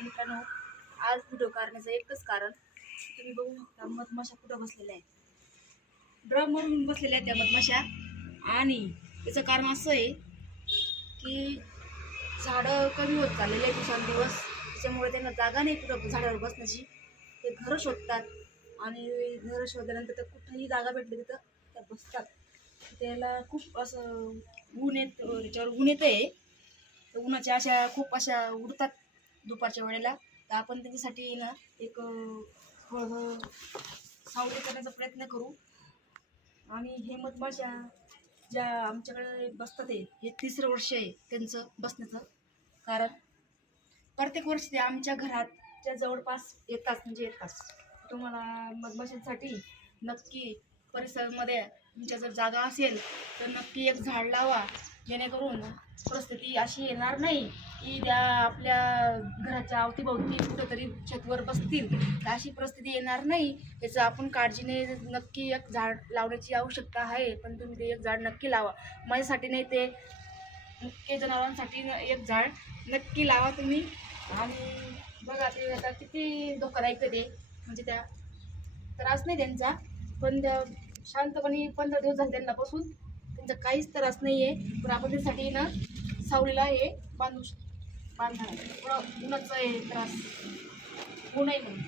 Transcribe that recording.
नमस्कार मित्रांनो, आज व्हिडिओ करण्याचं एकच कारण, तुम्ही बघू शकता मधमाशा कुठं बसलेल्या आहेत. ड्रम म्हणून बसलेल्या आहेत त्या मधमाशा. आणि त्याचं कारण असं आहे की झाडं कमी होत चाललेले आहेत दिवसेंदिवस. त्याच्यामुळे त्यांना जागा नाही कुठं झाडावर बसण्याची. ते घरं शोधतात आणि घरं शोधल्यानंतर तर कुठंही जागा भेटली तिथं त्या बसतात. त्याला खूप असं ऊन त्याच्यावर ऊन येतं आहे. तर उन्हाच्या अशा खूप अशा उडतात दुपारच्या वेळेला. तर आपण त्याच्यासाठी ना एक थोडं सावली करण्याचा प्रयत्न करू. आणि हे मधमाशा ज्या आमच्याकडे बसतात हे 3रं वर्ष आहे त्यांचं बसण्याचं. कारण प्रत्येक वर्षी ते आमच्या घराच्या जवळपास येतात. तुम्हाला मधमाशांसाठी नक्की परिसरामध्ये तुमच्या जर जागा असेल तर नक्की एक झाड लावा, जेणेकरून परिस्थिती अशी येणार नाही की त्या आपल्या घराच्या अवतीभोवती कुठंतरी छतवर बसतील. तर अशी परिस्थिती येणार नाही. त्याचं आपण काळजीने नक्की एक झाड लावण्याची आवश्यकता आहे. पण तुम्ही ते एक झाड नक्की लावा. माझ्यासाठी नाही, ते मुख्य जनावरांसाठी एक झाड नक्की लावा तुम्ही. आणि बघा ते आता किती धोकादायक ते, म्हणजे त्या त्रास नाही त्यांचा, पण त्या शांतपणे 15 दिवस झाले त्यांना बसून, त्यांचा काहीच त्रास नाही आहे. पण आपण त्यासाठी ना सावलीला हे बांधणार थोडं उन्हाचं त्रास होऊ नये म्हणून.